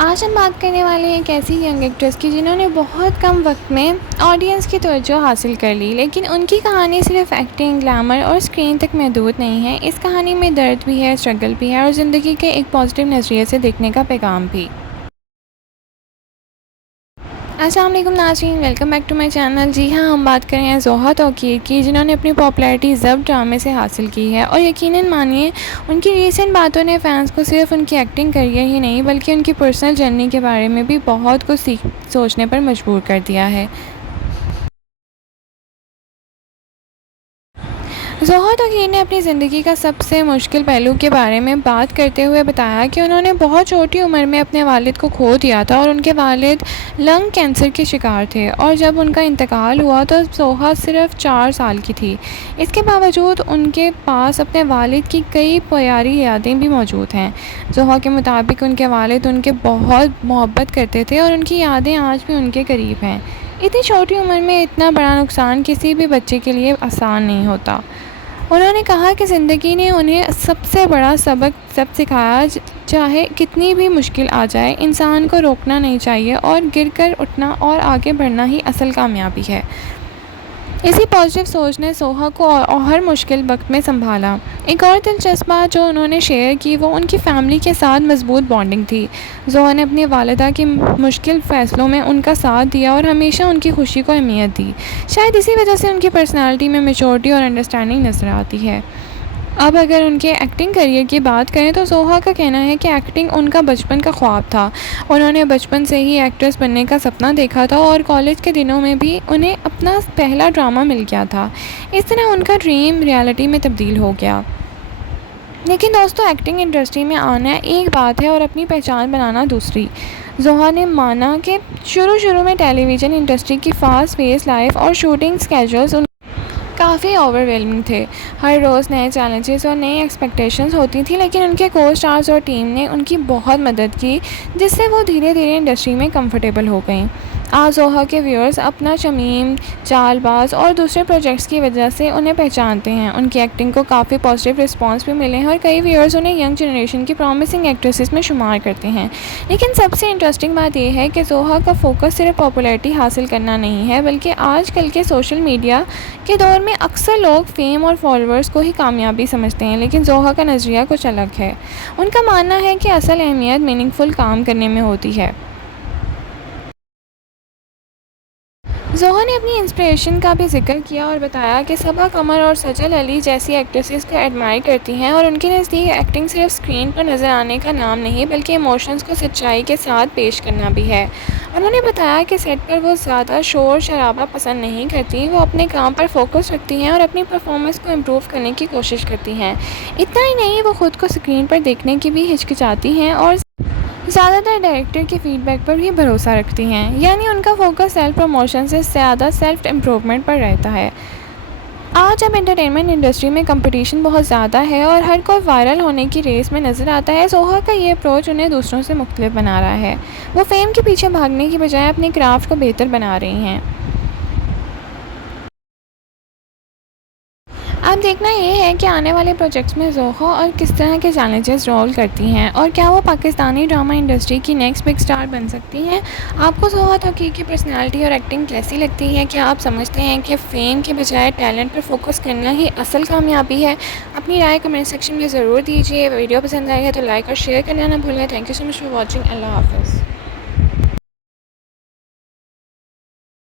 आज हम बात करने वाले हैं एक ऐसी यंग एक्ट्रेस की जिन्होंने बहुत कम वक्त में ऑडियंस की तवज्जो हासिल कर ली। लेकिन उनकी कहानी सिर्फ एक्टिंग, ग्लैमर और स्क्रीन तक महदूद नहीं है। इस कहानी में दर्द भी है, स्ट्रगल भी है और ज़िंदगी के एक पॉजिटिव नज़रिए से देखने का पैगाम भी। अस्सलाम वालेकुम नाज़रीन, welcome back to my channel. जी हाँ, हम बात कर रहे हैं ज़ोहा तौकीर की, जिन्होंने अपनी पॉपुलैरिटी ज़ब ड्रामे से हासिल की है। और यकीनन मानिए, उनकी रीसेंट बातों ने फैंस को सिर्फ उनकी एक्टिंग करियर ही नहीं बल्कि उनकी पर्सनल जर्नी के बारे में भी बहुत कुछ सोचने पर मजबूर कर दिया है। ज़ोहा तौकीर ने अपनी ज़िंदगी का सबसे मुश्किल पहलू के बारे में बात करते हुए बताया कि उन्होंने बहुत छोटी उम्र में अपने वालिद को खो दिया था और उनके वालिद लंग कैंसर के शिकार थे। और जब उनका इंतकाल हुआ तो ज़ोहा सिर्फ 4 साल की थी। इसके बावजूद उनके पास अपने वालिद की कई प्यारी यादें भी मौजूद हैं। ज़ोहा के मुताबिक उनके वालिद उनके बहुत मोहब्बत करते थे और उनकी यादें आज भी उनके करीब हैं। इतनी छोटी उम्र में इतना बड़ा नुकसान किसी भी बच्चे के लिए आसान नहीं होता। उन्होंने कहा कि ज़िंदगी ने उन्हें सबसे बड़ा सबक जब सिखाया, चाहे कितनी भी मुश्किल आ जाए, इंसान को रोकना नहीं चाहिए और गिरकर उठना और आगे बढ़ना ही असल कामयाबी है। इसी पॉजिटिव सोच ने सोहा को हर मुश्किल वक्त में संभाला। एक और दिलचस्प बात जो उन्होंने शेयर की वो उनकी फ़ैमिली के साथ मजबूत बॉन्डिंग थी। ज़ोहा ने अपनी वालिदा के मुश्किल फ़ैसलों में उनका साथ दिया और हमेशा उनकी खुशी को अहमियत दी। शायद इसी वजह से उनकी पर्सनैलिटी में मैच्योरिटी और अंडरस्टैंडिंग नज़र आती है। अब अगर उनके एक्टिंग करियर की बात करें तो ज़ोहा का कहना है कि एक्टिंग उनका बचपन का ख्वाब था। उन्होंने बचपन से ही एक्ट्रेस बनने का सपना देखा था और कॉलेज के दिनों में भी उन्हें अपना पहला ड्रामा मिल गया था। इस तरह उनका ड्रीम रियलिटी में तब्दील हो गया। लेकिन दोस्तों, एक्टिंग इंडस्ट्री में आना एक बात है और अपनी पहचान बनाना दूसरी। ज़ोहा ने माना कि शुरू में टेलीविज़न इंडस्ट्री की फास्ट पेस लाइफ और शूटिंग स्केड्यूल्स काफ़ी ओवरवेलमिंग थे। हर रोज़ नए चैलेंजेस और नई एक्सपेक्टेशंस होती थी, लेकिन उनके को स्टार्स और टीम ने उनकी बहुत मदद की, जिससे वो धीरे धीरे इंडस्ट्री में कंफर्टेबल हो गई। आज ज़ोहा के व्यूअर्स अपना शमीम, चालबाज और दूसरे प्रोजेक्ट्स की वजह से उन्हें पहचानते हैं। उनकी एक्टिंग को काफ़ी पॉजिटिव रिस्पांस भी मिले हैं और कई व्यूअर्स उन्हें यंग जनरेशन की प्रॉमिसिंग एक्ट्रेसेस में शुमार करते हैं। लेकिन सबसे इंटरेस्टिंग बात यह है कि ज़ोहा का फोकस सिर्फ पॉपुलैरिटी हासिल करना नहीं है, बल्कि आजकल के सोशल मीडिया के दौर में अक्सर लोग फेम और फॉलोअर्स को ही कामयाबी समझते हैं, लेकिन ज़ोहा का नज़रिया कुछ अलग है। उनका मानना है कि असल अहमियत मीनिंगफुल काम करने में होती है। ज़ोहा ने अपनी इंस्पिरेशन का भी जिक्र किया और बताया कि सबा कमर और सजल अली जैसी एक्ट्रेसेस को एडमायर करती हैं और उनके नज़दीक एक्टिंग सिर्फ स्क्रीन पर नज़र आने का नाम नहीं बल्कि इमोशंस को सच्चाई के साथ पेश करना भी है। उन्होंने बताया कि सेट पर वो ज़्यादा शोर शराबा पसंद नहीं करती, वो अपने काम पर फोकस रखती हैं और अपनी परफॉर्मेंस को इम्प्रूव करने की कोशिश करती हैं। इतना ही नहीं, वो ख़ुद को स्क्रीन पर देखने की भी हिचकिचाती हैं और ज़्यादातर डायरेक्टर के फीडबैक पर ही भरोसा रखती हैं। यानी उनका फोकस सेल्फ प्रमोशन से ज़्यादा सेल्फ इम्प्रूवमेंट पर रहता है। आज अब एंटरटेनमेंट इंडस्ट्री में कंपटीशन बहुत ज़्यादा है और हर कोई वायरल होने की रेस में नज़र आता है। ज़ोहा का ये अप्रोच उन्हें दूसरों से मुख्तलिफ बना रहा है। वो फेम के पीछे भागने की बजाय अपने क्राफ्ट को बेहतर बना रही हैं। अब देखना ये है कि आने वाले प्रोजेक्ट्स में ज़ोहा और किस तरह के चैलेंजेस रोल करती हैं और क्या वो पाकिस्तानी ड्रामा इंडस्ट्री की नेक्स्ट बिग स्टार बन सकती हैं। आपको ज़ोहा तौकीर की पर्सनालिटी और एक्टिंग कैसी लगती है? क्या आप समझते हैं कि फ़ेम के बजाय टैलेंट पर फोकस करना ही असल कामयाबी है? अपनी राय कमेंट सेक्शन में ज़रूर दीजिए। वीडियो पसंद आई है तो लाइक और शेयर करना ना भूलें। Thank you so much for watching. अल्लाह हाफ़िज़।